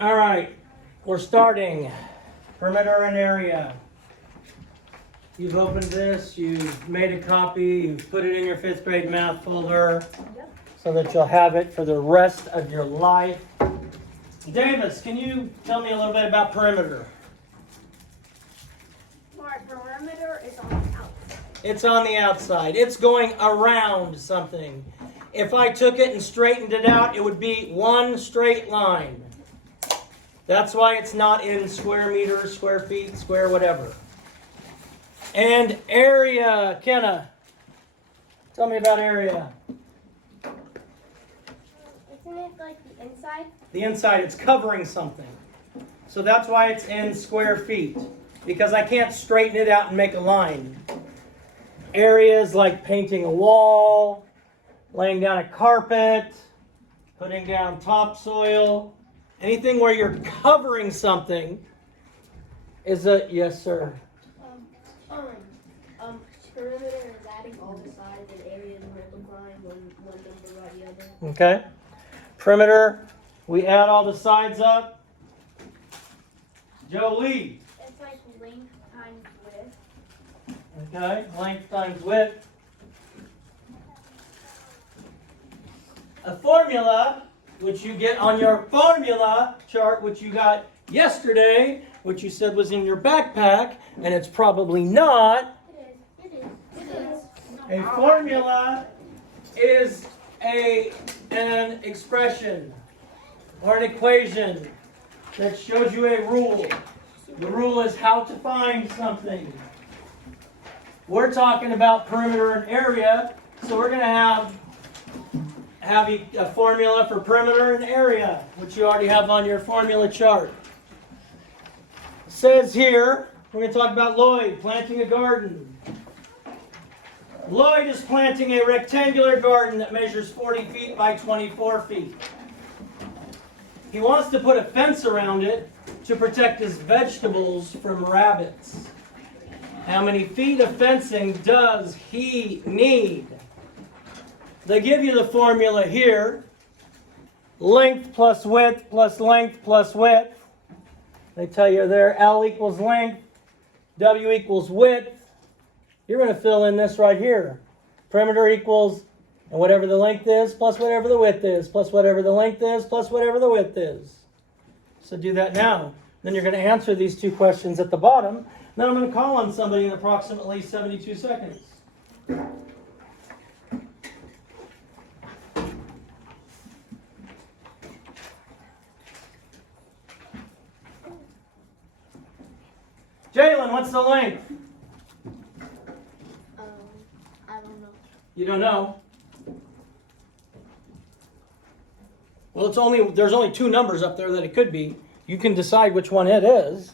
All right, we're starting. Perimeter and area. You've opened this, you've made a copy, you've put it in your 5th grade math folder so that you'll have it for the rest of your life. Davis, can you tell me a little bit about perimeter? My perimeter is on the outside. It's on the outside. It's going around something. If I took it and straightened it out, it would be one straight line. That's why it's not in square meters, square feet, square whatever. And area, Kenna. Tell me about area. Isn't it like the inside? The inside, it's covering something. So that's why it's in square feet. Because I can't straighten it out and make a line. Areas like painting a wall, laying down a carpet, putting down topsoil. Anything where you're covering something is a, yes sir. Perimeter is adding all the sides and areas multiplying one number by the other. Okay. Perimeter, we add all the sides up. Jolie. It's like length times width. Okay, length times width. A formula, which you get on your formula chart, which you got yesterday, which you said was in your backpack, and it's probably not. It is. A formula is an expression or an equation that shows you a rule. The rule is how to find something. We're talking about perimeter and area, so we're going to have a formula for perimeter and area, which you already have on your formula chart. It says here, we're going to talk about Lloyd planting a garden. Lloyd is planting a rectangular garden that measures 40 feet by 24 feet. He wants to put a fence around it to protect his vegetables from rabbits. How many feet of fencing does he need? They give you the formula here. Length plus width plus length plus width. They tell you there L equals length, W equals width. You're going to fill in this right here. Perimeter equals and whatever the length is plus whatever the width is plus whatever the length is plus whatever the width is. So do that now. Then you're going to answer these two questions at the bottom. Then I'm going to call on somebody in approximately 72 seconds. Jalen, what's the length? I don't know. You don't know? Well, there's only two numbers up there that it could be. You can decide which one it is.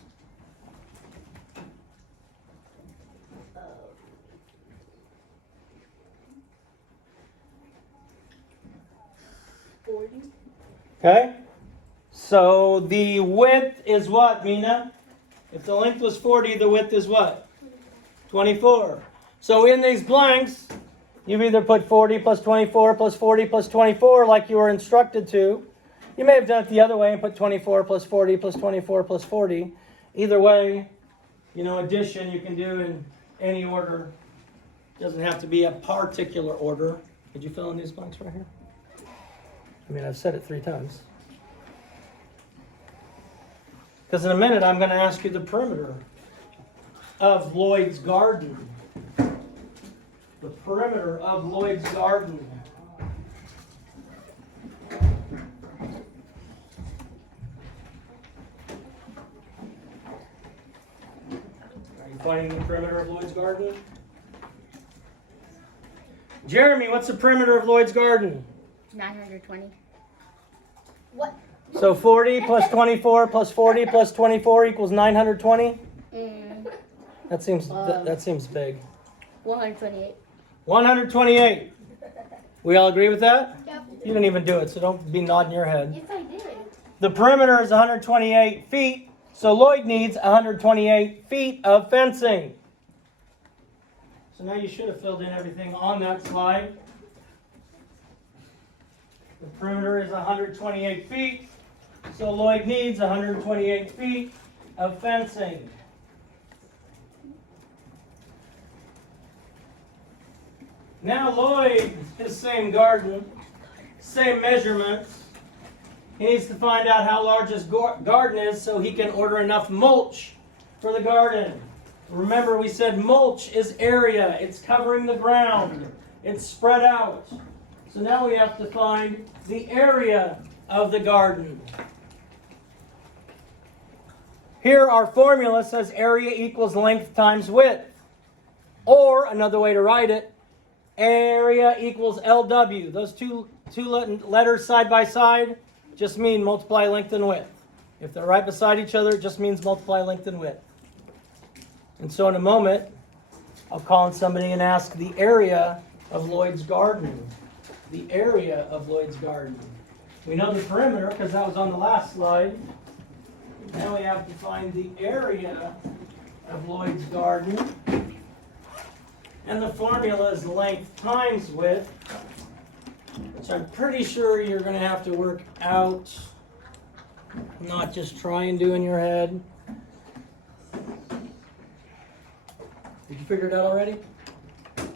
Okay? So the width is what, Mina? If the length was 40, the width is what? 24. So in these blanks, you've either put 40 plus 24 plus 40 plus 24 like you were instructed to. You may have done it the other way and put 24 plus 40 plus 24 plus 40. Either way, addition you can do in any order. It doesn't have to be a particular order. Did you fill in these blanks right here? I've said it 3 times. Because in a minute, I'm going to ask you the perimeter of Lloyd's garden. The perimeter of Lloyd's garden. Are you finding the perimeter of Lloyd's garden? Jeremy, what's the perimeter of Lloyd's garden? 920. What? So 40 plus 24 plus 40 plus 24 equals 920? That seems big. 128. 128. We all agree with that? Yep. You didn't even do it, so don't be nodding your head. Yes, I did. The perimeter is 128 feet, so Lloyd needs 128 feet of fencing. So now you should have filled in everything on that slide. The perimeter is 128 feet. So Lloyd needs 128 feet of fencing. Now Lloyd, his same garden, same measurements. He needs to find out how large his garden is so he can order enough mulch for the garden. Remember, we said mulch is area. It's covering the ground. It's spread out. So now we have to find the area of the garden. Here our formula says area equals length times width. Or another way to write it, area equals LW. Those two letters side by side just mean multiply length and width. If they're right beside each other, it just means multiply length and width. And so in a moment, I'll call on somebody and ask the area of Lloyd's garden. The area of Lloyd's garden. We know the perimeter because that was on the last slide. Now we have to find the area of Lloyd's garden. And the formula is length times width, which I'm pretty sure you're going to have to work out, not just try and do in your head. Did you figure it out already? I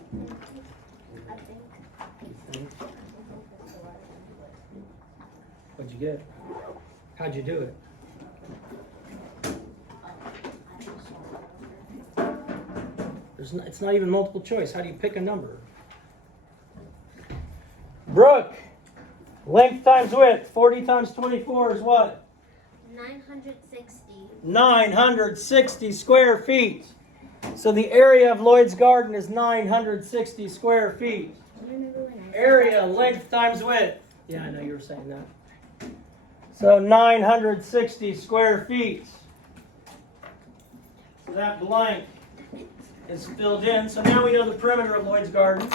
think. What'd you get? How'd you do it? It's not even multiple choice. How do you pick a number? Brooke, length times width. 40 times 24 is what? 960. 960 square feet. So the area of Lloyd's garden is 960 square feet. Area, length times width. Yeah, I know you were saying that. So 960 square feet. So that blank is filled in. So now we know the perimeter of Lloyd's garden.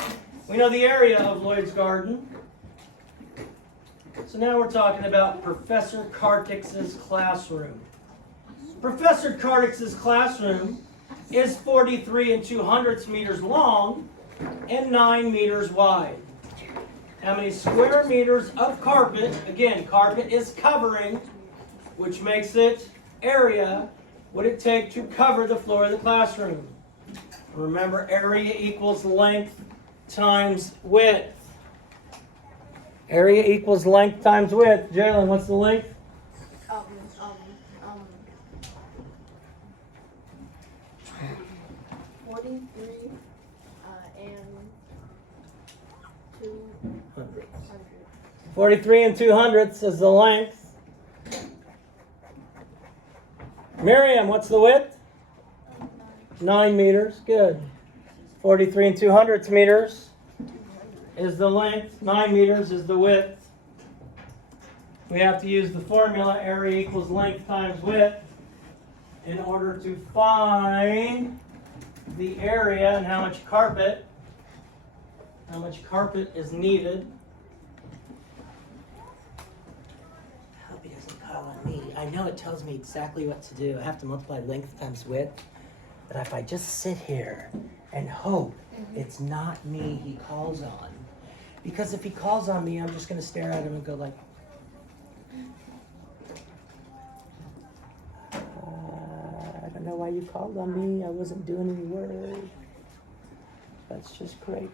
We know the area of Lloyd's garden. So now we're talking about Professor Kartix's classroom. Professor Kartix's classroom is 43 200 meters long and 9 meters wide. How many square meters of carpet? Again, carpet is covering, which makes it area, would it take to cover the floor of the classroom? Remember, area equals length times width. Area equals length times width. Jalen, what's the length? 43 and 200. 43 200 is the length. Miriam, what's the width? 9 meters. Good. 43 200 meters is the length. 9 meters is the width. We have to use the formula area equals length times width in order to find the area and how much carpet is needed. I hope he doesn't call on me. I know it tells me exactly what to do. I have to multiply length times width. But if I just sit here and hope it's not me he calls on, because if he calls on me, I'm just going to stare at him and go like, I don't know why you called on me. I wasn't doing any work. That's just cray.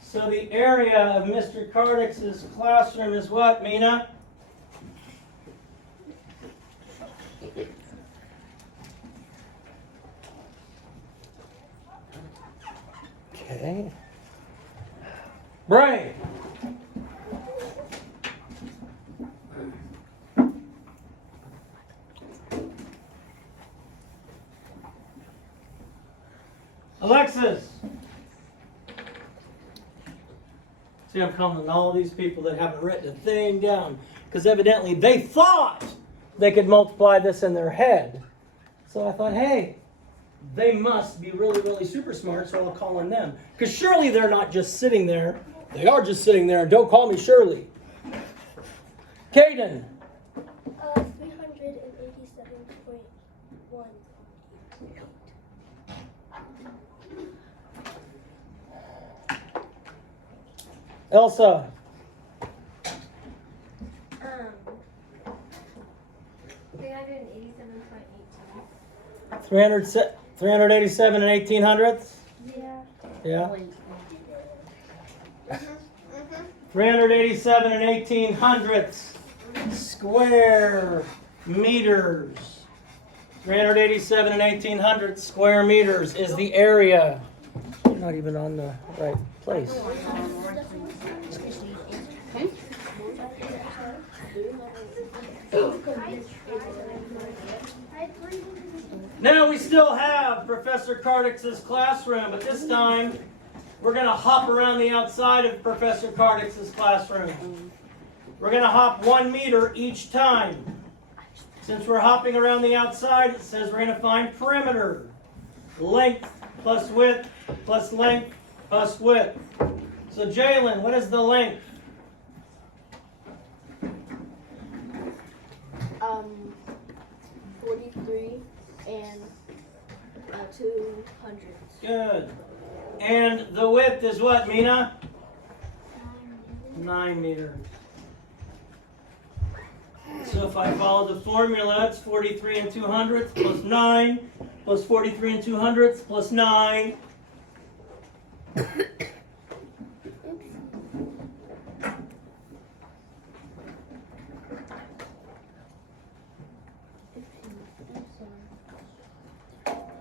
So the area of Mr. Kartix's classroom is what, Mina? Okay. Bray. Alexis. See, I'm calling all these people that haven't written a thing down because evidently they thought they could multiply this in their head. So I thought, hey, they must be really super smart, so I'll call on them. Because surely they're not just sitting there. They are just sitting there. Don't call me Shirley. Caden. 387.1. Elsa. 387 and 1800ths? Yeah. Yeah. 387 and 1800ths square meters. 387 and 1800 square meters is the area. You're not even on the right place. Now we still have Professor Kardix's classroom, but this time we're going to hop around the outside of Professor Kardix's classroom. We're going to hop 1 meter each time. Since we're hopping around the outside, it says we're going to find perimeter. Length plus width plus length plus width. So Jalen, what is the length? 43 and 200. Good. And the width is what, Mina? 9 meters. So if I follow the formula, it's 43 and 200ths plus 9 plus 43 and 200ths plus 9.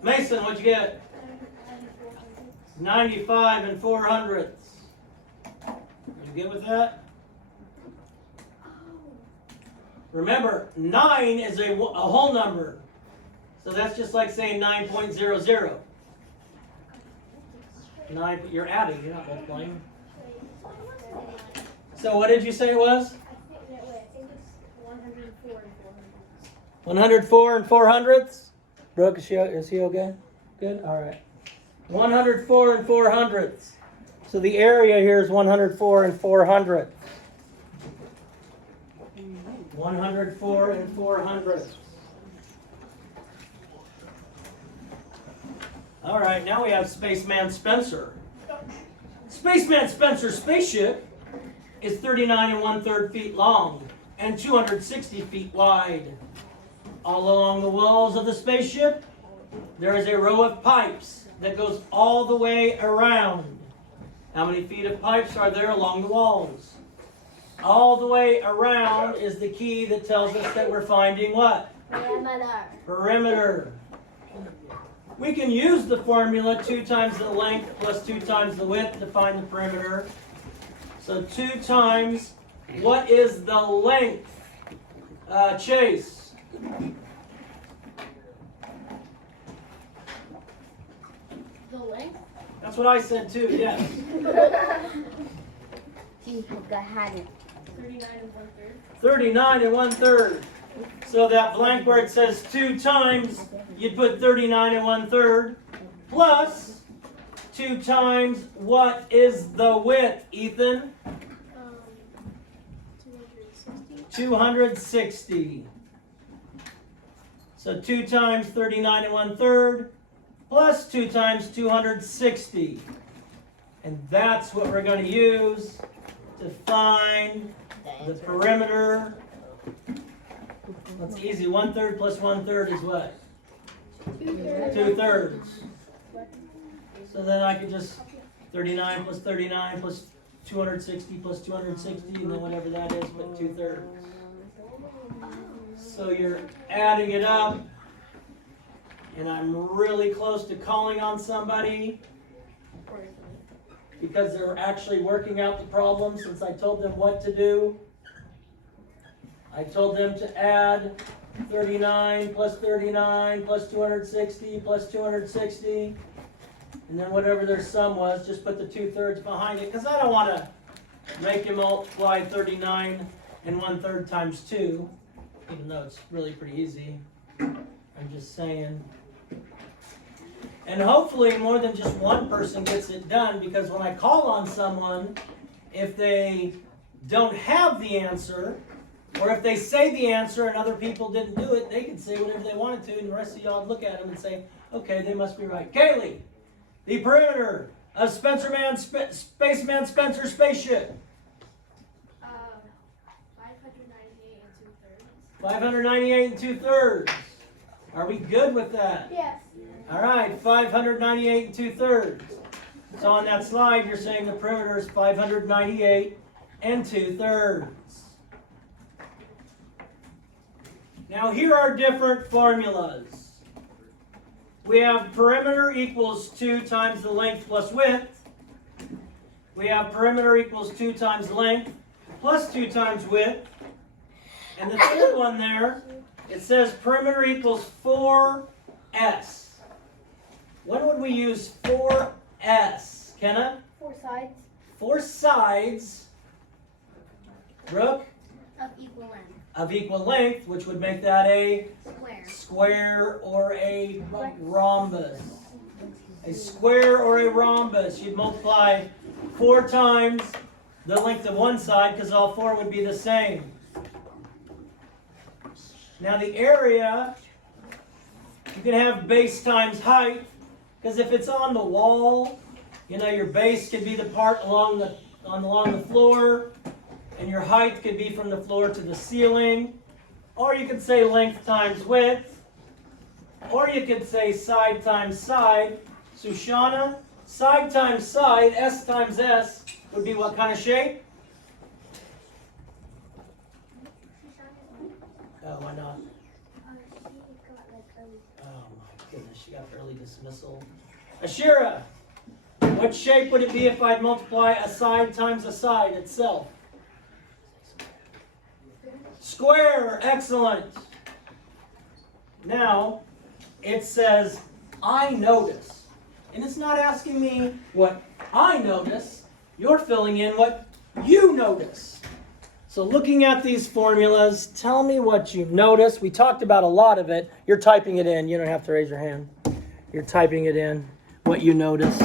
Mason, what'd you get? 95 and 400ths. You good with that? Remember, 9 is a whole number. So that's just like saying 9.00. 9, you're adding, you're not multiplying. So what did you say it was? I think it's 104 and 400. 104 and 400ths? Brooke, is he okay? Good? All right. 104 and 400ths. So the area here is 104 and 400ths. 104 and 400ths. All right, now we have Spaceman Spencer. Spaceman Spencer's spaceship is 39 and 1/3 feet long and 260 feet wide. All along the walls of the spaceship, there is a row of pipes that goes all the way around. How many feet of pipes are there along the walls? All the way around is the key that tells us that we're finding what? Perimeter. Perimeter. We can use the formula 2 times the length plus 2 times the width to find the perimeter. So 2 times, what is the length? Chase. The length? That's what I said too, yes. He had it. 39 and 1/3. 39 and 1/3. So that blank where it says 2 times, you'd put 39 and 1/3 plus 2 times what is the width, Ethan? 260. 260. So 2 times 39 and 1/3 plus 2 times 260. And that's what we're going to use to find the perimeter. That's easy. 1/3 plus 1/3 is what? 2/3. So then I could just 39 plus 39 plus 260 plus 260, and then whatever that is, but 2/3. So you're adding it up, and I'm really close to calling on somebody because they're actually working out the problem since I told them what to do. I told them to add 39 plus 39 plus 260 plus 260, and then whatever their sum was, just put the 2/3 behind it, because I don't want to make you multiply 39 and 1/3 times 2, even though it's really pretty easy. I'm just saying. And hopefully more than just one person gets it done, because when I call on someone, if they don't have the answer, or if they say the answer and other people didn't do it, they can say whatever they wanted to, and the rest of y'all would look at them and say, okay, they must be right. Kaylee, the perimeter of Spaceman Spencer's spaceship. 598 and 2/3. 598 and 2/3. Are we good with that? Yes. All right, 598 2/3. So on that slide, you're saying the perimeter is 598 2/3. Now here are different formulas. We have perimeter equals 2 times the length plus width. We have perimeter equals 2 times length plus 2 times width. And the third one there, it says perimeter equals 4S. When would we use 4S? Kenna? 4 sides 4 sides, Brooke, of equal length. of equal length, which would make that a Square. square or a rhombus. A square or a rhombus. You'd multiply 4 times the length of one side because all 4 would be the same. Now the area, you can have base times height, because if it's on the wall, you know, your base could be the part along the floor, and your height could be from the floor to the ceiling. Or you could say length times width. Or you could say side times side. Sushana, side times side, S times S, would be what kind of shape? Oh, why not? Oh my goodness, she got early dismissal. Ashira, what shape would it be if I'd multiply a side times a side itself? Square, excellent. Now, it says, I notice. And it's not asking me what I notice. You're filling in what you notice. So looking at these formulas, tell me what you notice. We talked about a lot of it. You're typing it in. You don't have to raise your hand. You're typing it in, what you notice.